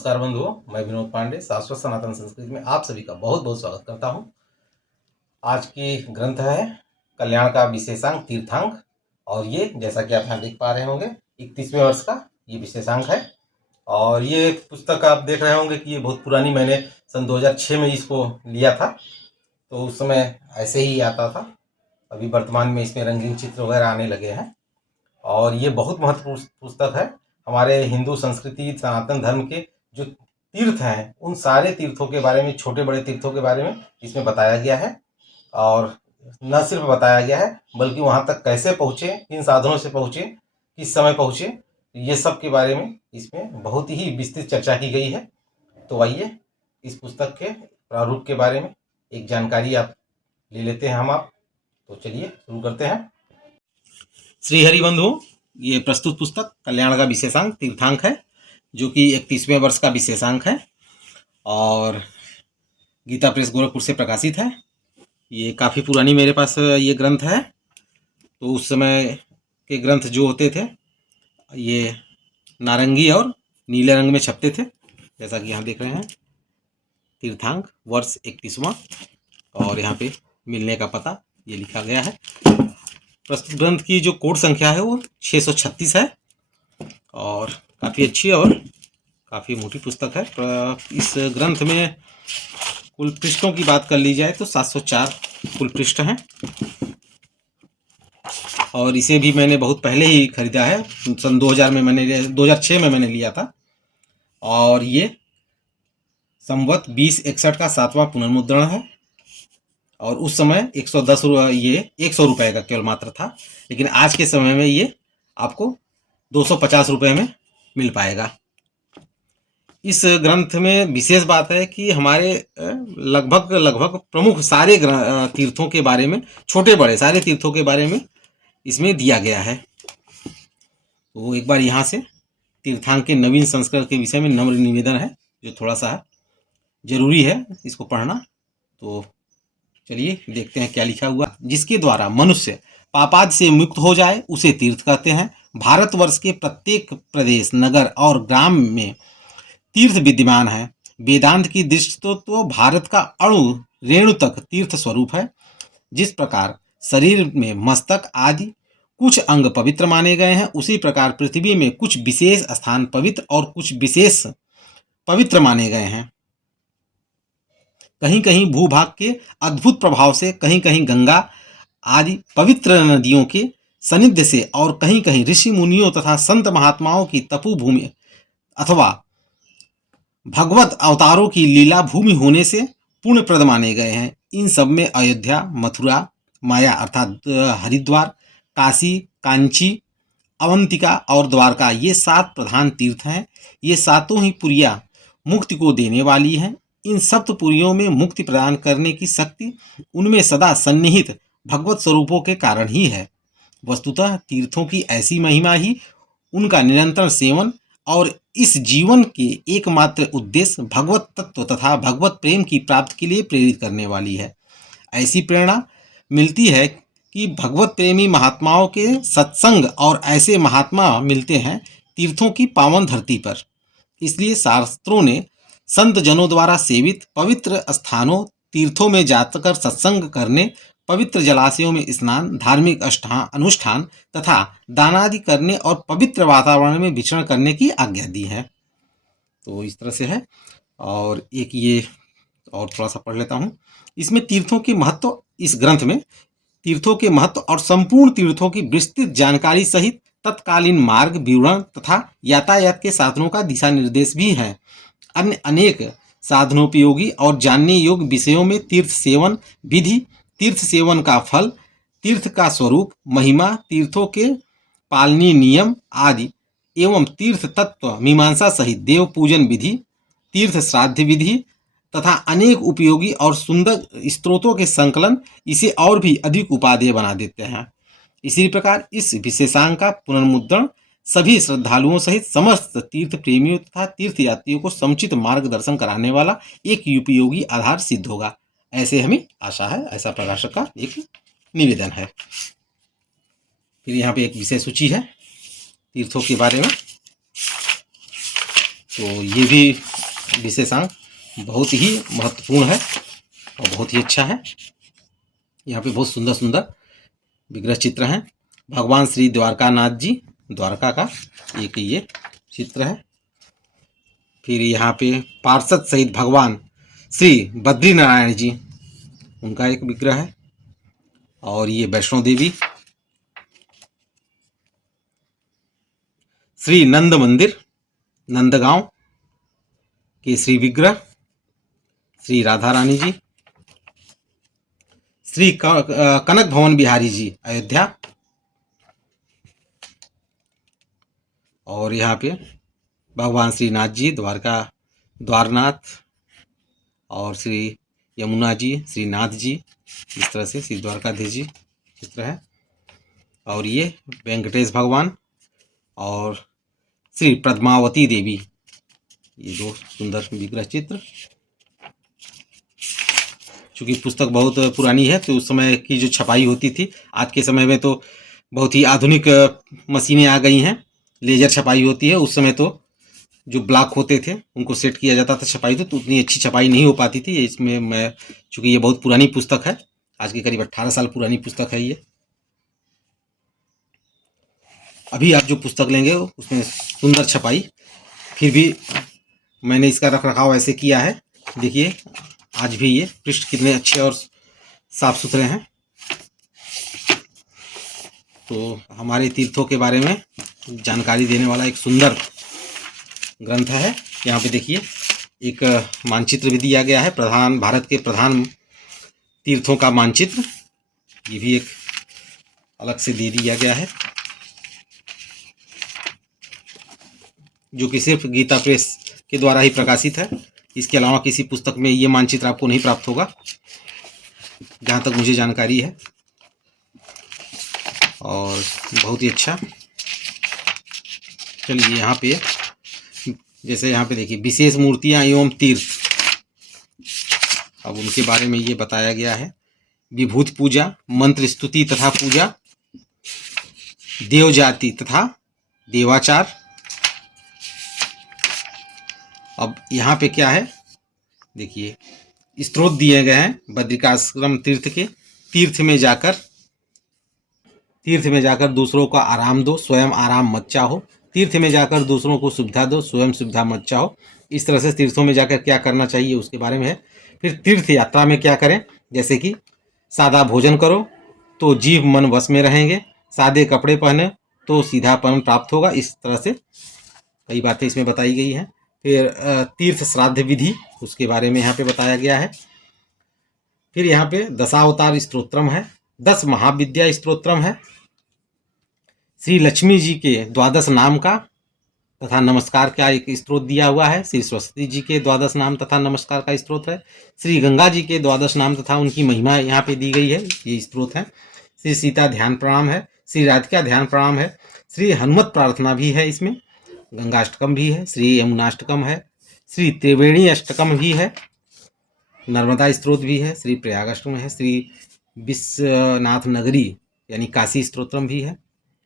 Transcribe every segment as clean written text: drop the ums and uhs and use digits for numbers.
नमस्कार बंधुओं, मैं विनोद पांडे शाश्वत सनातन संस्कृति में आप सभी का बहुत बहुत स्वागत करता हूं। आज की ग्रंथ है कल्याण का विशेषांक तीर्थांक, और ये जैसा कि आप यहाँ देख पा रहे होंगे 31वें वर्ष का ये विशेषांक है। और ये पुस्तक आप देख रहे होंगे कि ये बहुत पुरानी, मैंने सन 2006 में इसको लिया था, तो उस समय ऐसे ही आता था। अभी वर्तमान में इसमें रंगीन चित्र वगैरह आने लगे हैं, और ये बहुत महत्वपूर्ण पुस्तक है। हमारे हिंदू संस्कृति सनातन धर्म के जो तीर्थ हैं उन सारे तीर्थों के बारे में, छोटे बड़े तीर्थों के बारे में इसमें बताया गया है। और न सिर्फ बताया गया है बल्कि वहाँ तक कैसे पहुँचे, किन साधनों से पहुँचे, किस समय पहुँचे, ये सब के बारे में इसमें बहुत ही विस्तृत चर्चा की गई है। तो आइए इस पुस्तक के प्रारूप के बारे में एक जानकारी आप ले लेते हैं आप। तो चलिए शुरू करते हैं। श्री हरि बंधुओं, ये प्रस्तुत पुस्तक कल्याण का विशेषांक तीर्थांक है, जो कि 31वें वर्ष का विशेषांक है और गीता प्रेस गोरखपुर से प्रकाशित है। ये काफ़ी पुरानी मेरे पास ये ग्रंथ है। तो उस समय के ग्रंथ जो होते थे ये नारंगी और नीले रंग में छपते थे, जैसा कि यहाँ देख रहे हैं। तीर्थांक वर्ष 31वां, और यहाँ पे मिलने का पता ये लिखा गया है। प्रस्तुत ग्रंथ की जो कोड संख्या है वो 636 है, और काफ़ी अच्छी और काफ़ी मोटी पुस्तक है। इस ग्रंथ में कुल पृष्ठों की बात कर ली जाए तो 704 कुल पृष्ठ हैं, और इसे भी मैंने बहुत पहले ही खरीदा है। सन 2006 में मैंने लिया था, और ये संवत 2061 का 7वां पुनर्मुद्रण है। और उस समय 100 रुपये का केवल मात्र था, लेकिन आज के समय में ये आपको 250 रुपये में मिल पाएगा। इस ग्रंथ में विशेष बात है कि हमारे लगभग प्रमुख सारे तीर्थों के बारे में, छोटे बड़े सारे तीर्थों के बारे में इसमें दिया गया है। तो एक बार यहाँ से तीर्थांक के नवीन संस्करण के विषय में नम्र निवेदन है, जो थोड़ा सा जरूरी है इसको पढ़ना। तो चलिए देखते हैं क्या लिखा हुआ। जिसके द्वारा मनुष्य पापाद से मुक्त हो जाए उसे तीर्थ कहते हैं। भारतवर्ष के प्रत्येक प्रदेश, नगर और ग्राम में तीर्थ विद्यमान है। वेदांत की दृष्टि तो भारत का अणु रेणु तक तीर्थ स्वरूप है। जिस प्रकार शरीर में मस्तक आदि कुछ अंग पवित्र माने गए हैं, उसी प्रकार पृथ्वी में कुछ विशेष स्थान पवित्र और कुछ विशेष पवित्र माने गए हैं। कहीं कहीं भूभाग के अद्भुत प्रभाव से, कहीं कहीं गंगा आदि पवित्र नदियों के सानिध्य से, और कहीं कहीं ऋषि मुनियों तथा संत महात्माओं की तपोभूमि अथवा भगवत अवतारों की लीला भूमि होने से पुण्यप्रद माने गए हैं। इन सब में अयोध्या, मथुरा, माया अर्थात हरिद्वार, काशी, कांची, अवंतिका और द्वारका ये 7 प्रधान तीर्थ हैं। ये सातों ही पुरिया मुक्ति को देने वाली हैं। इन सप्तपुरियों में मुक्ति प्रदान करने की शक्ति उनमें सदा सन्निहित भगवत स्वरूपों के कारण ही है। वस्तुतः तीर्थों की ऐसी महिमा ही उनका निरंतर सेवन और इस जीवन के एकमात्र उद्देश्य भगवत तत्व तथा भगवत प्रेम की प्राप्ति के लिए प्रेरित करने वाली है। ऐसी प्रेरणा मिलती है कि भगवत प्रेमी महात्माओं के सत्संग और ऐसे महात्मा मिलते हैं तीर्थों की पावन धरती पर। इसलिए शास्त्रों ने संत जनों द्वारा सेवित पवित्र स्थानों तीर्थों में जाकर सत्संग करने, पवित्र जलाशयों में स्नान, धार्मिक अनुष्ठान तथा दानादि करने और पवित्र वातावरण में विचरण करने की आज्ञा दी है। तो इस तरह से है। और एक ये और थोड़ा सा पढ़ लेता हूँ। इसमें तीर्थों के महत्व, इस ग्रंथ में तीर्थों के महत्व और संपूर्ण तीर्थों की विस्तृत जानकारी सहित तत्कालीन मार्ग विवरण तथा यातायात के साधनों का दिशा निर्देश भी है। अन्य अनेक साधनोपयोगी और जानने योग्य विषयों में तीर्थ सेवन विधि, तीर्थ सेवन का फल, तीर्थ का स्वरूप, महिमा, तीर्थों के पालनीय नियम आदि एवं तीर्थ तत्व मीमांसा सहित देव पूजन विधि, तीर्थ श्राद्ध विधि तथा अनेक उपयोगी और सुंदर स्त्रोतों के संकलन इसे और भी अधिक उपादेय बना देते हैं। इसी प्रकार इस विशेषांक का पुनर्मुद्रण सभी श्रद्धालुओं सहित समस्त तीर्थ प्रेमियों तथा तीर्थ यात्रियों को समुचित मार्गदर्शन कराने वाला एक उपयोगी आधार सिद्ध होगा, ऐसे हमें आशा है। ऐसा प्रकाशक का एक निवेदन है। फिर यहाँ पे एक विषय सूची है तीर्थों के बारे में। तो ये भी विशेषांक बहुत ही महत्वपूर्ण है और बहुत ही अच्छा है। यहाँ पे बहुत सुंदर सुंदर विग्रह चित्र हैं। भगवान श्री द्वारकानाथ जी, द्वारका का एक ये चित्र है। फिर यहाँ पे पार्षद सहित भगवान श्री बद्री नारायण जी, उनका एक विग्रह है। और ये वैष्णो देवी, श्री नंद मंदिर नंदगांव के श्री विग्रह, श्री राधा रानी जी, श्री कनक भवन बिहारी जी अयोध्या। और यहाँ पे भगवान श्री नाथ जी द्वारका द्वारनाथ, और श्री यमुना जी, श्री नाथ जी, इस तरह से श्री द्वारकाधीश जी चित्र है। और ये वेंकटेश भगवान और श्री पद्मावती देवी, ये दो सुंदर विग्रह चित्र। चूँकि पुस्तक बहुत पुरानी है तो उस समय की जो छपाई होती थी, आज के समय में तो बहुत ही आधुनिक मशीनें आ गई हैं, लेजर छपाई होती है। उस समय तो जो ब्लॉक होते थे उनको सेट किया जाता था छपाई, तो उतनी अच्छी छपाई नहीं हो पाती थी। इसमें मैं, चूँकि ये बहुत पुरानी पुस्तक है, आज की करीब 18 साल पुरानी पुस्तक है ये। अभी आप जो पुस्तक लेंगे उसमें सुंदर छपाई, फिर भी मैंने इसका रख रखाव ऐसे किया है। देखिए आज भी ये पृष्ठ कितने अच्छे और साफ सुथरे हैं। तो हमारे तीर्थों के बारे में जानकारी देने वाला एक सुंदर ग्रंथ है। यहाँ पे देखिए एक मानचित्र भी दिया गया है, भारत के प्रधान तीर्थों का मानचित्र, ये भी एक अलग से दे दिया गया है, जो कि सिर्फ गीता प्रेस के द्वारा ही प्रकाशित है। इसके अलावा किसी पुस्तक में ये मानचित्र आपको नहीं प्राप्त होगा, जहाँ तक मुझे जानकारी है। और बहुत ही अच्छा। चलिए यहाँ पे, जैसे यहाँ पे देखिए विशेष मूर्तियाँ एवं तीर्थ, अब उनके बारे में ये बताया गया है। विभूति पूजा, मंत्र स्तुति तथा पूजा, देव जाति तथा देवाचार। अब यहाँ पे क्या है देखिए, स्त्रोत दिए गए हैं बद्रिकाश्रम तीर्थ के। तीर्थ में जाकर दूसरों को आराम दो, स्वयं आराम मत चाहो। तीर्थ में जाकर दूसरों को सुविधा दो, स्वयं सुविधा मत चाहो। इस तरह से तीर्थों में जाकर क्या करना चाहिए उसके बारे में है। फिर तीर्थ यात्रा में क्या करें, जैसे कि सादा भोजन करो तो जीव मन वश में रहेंगे, सादे कपड़े पहने तो सीधापन प्राप्त होगा। इस तरह से कई बातें इसमें बताई गई हैं। फिर तीर्थ श्राद्ध विधि, उसके बारे में यहाँ पे बताया गया है। फिर यहाँ पे दशावतार स्तोत्रम है, 10 महाविद्या स्तोत्रम है, श्री लक्ष्मी जी के 12 नाम का तथा नमस्कार का एक स्त्रोत दिया हुआ है। श्री सरस्वती जी के 12 नाम तथा नमस्कार का स्त्रोत है। श्री गंगा जी के 12 नाम तथा उनकी महिमा यहाँ पे दी गई है, ये स्त्रोत है। श्री सीता ध्यान प्रणाम है, श्री राधिका ध्यान प्रणाम है, श्री हनुमत प्रार्थना भी है, इसमें गंगाष्टकम भी है, श्री यमुनाष्टकम है, श्री त्रिवेणी अष्टकम भी है, नर्मदा स्त्रोत भी है, श्री प्रयागाष्टकम है, श्री विश्वनाथ नगरी यानी काशी स्तोत्रम भी है।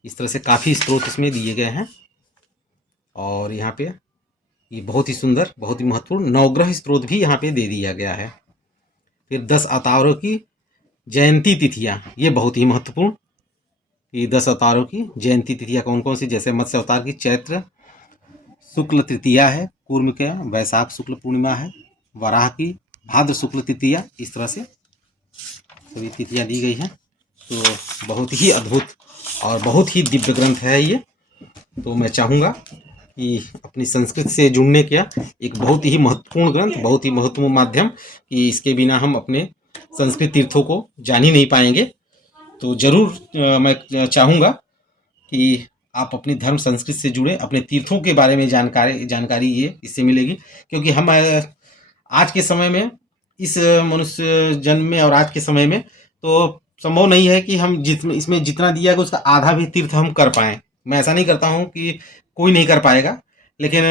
इस तरह से काफ़ी स्त्रोत इसमें दिए गए हैं। और यहाँ पे ये बहुत ही सुंदर, बहुत ही महत्वपूर्ण नवग्रह स्त्रोत भी यहाँ पे दे दिया गया है। फिर 10 अवतारों की जयंती तिथियाँ, ये बहुत ही महत्वपूर्ण। ये 10 अवतारों की जयंती तिथियाँ कौन कौन सी, जैसे मत्स्य अवतार की चैत्र शुक्ल तृतीया है, कूर्म के वैशाख शुक्ल पूर्णिमा है, वराह की भाद्र शुक्ल तृतीया, इस तरह से सभी तिथियाँ दी गई हैं। तो बहुत ही अद्भुत और बहुत ही दिव्य ग्रंथ है ये। तो मैं चाहूँगा कि अपनी संस्कृत से जुड़ने का एक बहुत ही महत्वपूर्ण ग्रंथ, बहुत ही महत्वपूर्ण माध्यम, कि इसके बिना हम अपने संस्कृत तीर्थों को जान ही नहीं पाएंगे। तो ज़रूर मैं चाहूँगा कि आप अपनी धर्म संस्कृति से जुड़े, अपने तीर्थों के बारे में जानकारी ये इससे मिलेगी। क्योंकि हम आज के समय में, इस मनुष्य जन्म में और आज के समय में तो संभव नहीं है कि हम इसमें जितना दिया गया उसका आधा भी तीर्थ हम कर पाएँ। मैं ऐसा नहीं करता हूँ कि कोई नहीं कर पाएगा, लेकिन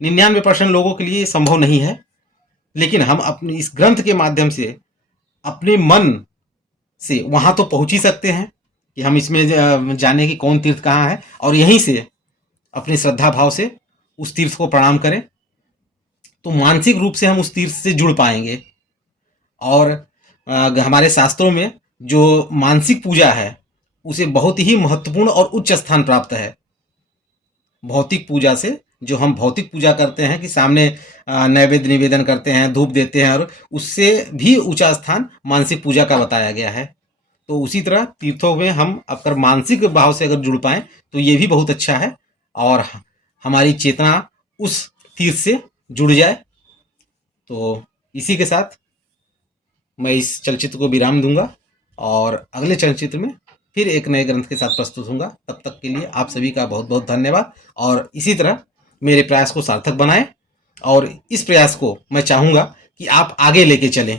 99% लोगों के लिए संभव नहीं है। लेकिन हम अपने इस ग्रंथ के माध्यम से अपने मन से वहाँ तो पहुँच ही सकते हैं कि हम इसमें जाने की कौन तीर्थ कहाँ है, और यहीं से अपनी श्रद्धा भाव से उस तीर्थ को प्रणाम करें तो मानसिक रूप से हम उस तीर्थ से जुड़ पाएंगे। और हमारे शास्त्रों में जो मानसिक पूजा है उसे बहुत ही महत्वपूर्ण और उच्च स्थान प्राप्त है। भौतिक पूजा से, जो हम भौतिक पूजा करते हैं कि सामने नैवेद्य निवेदन करते हैं, धूप देते हैं, और उससे भी ऊंचा स्थान मानसिक पूजा का बताया गया है। तो उसी तरह तीर्थों में हम अगर मानसिक भाव से अगर जुड़ पाएँ तो ये भी बहुत अच्छा है, और हमारी चेतना उस तीर्थ से जुड़ जाए। तो इसी के साथ मैं इस चलचित्र को विराम दूंगा और अगले चलचित्र में फिर एक नए ग्रंथ के साथ प्रस्तुत होऊंगा। तब तक के लिए आप सभी का बहुत बहुत धन्यवाद, और इसी तरह मेरे प्रयास को सार्थक बनाएं, और इस प्रयास को मैं चाहूँगा कि आप आगे लेके चलें।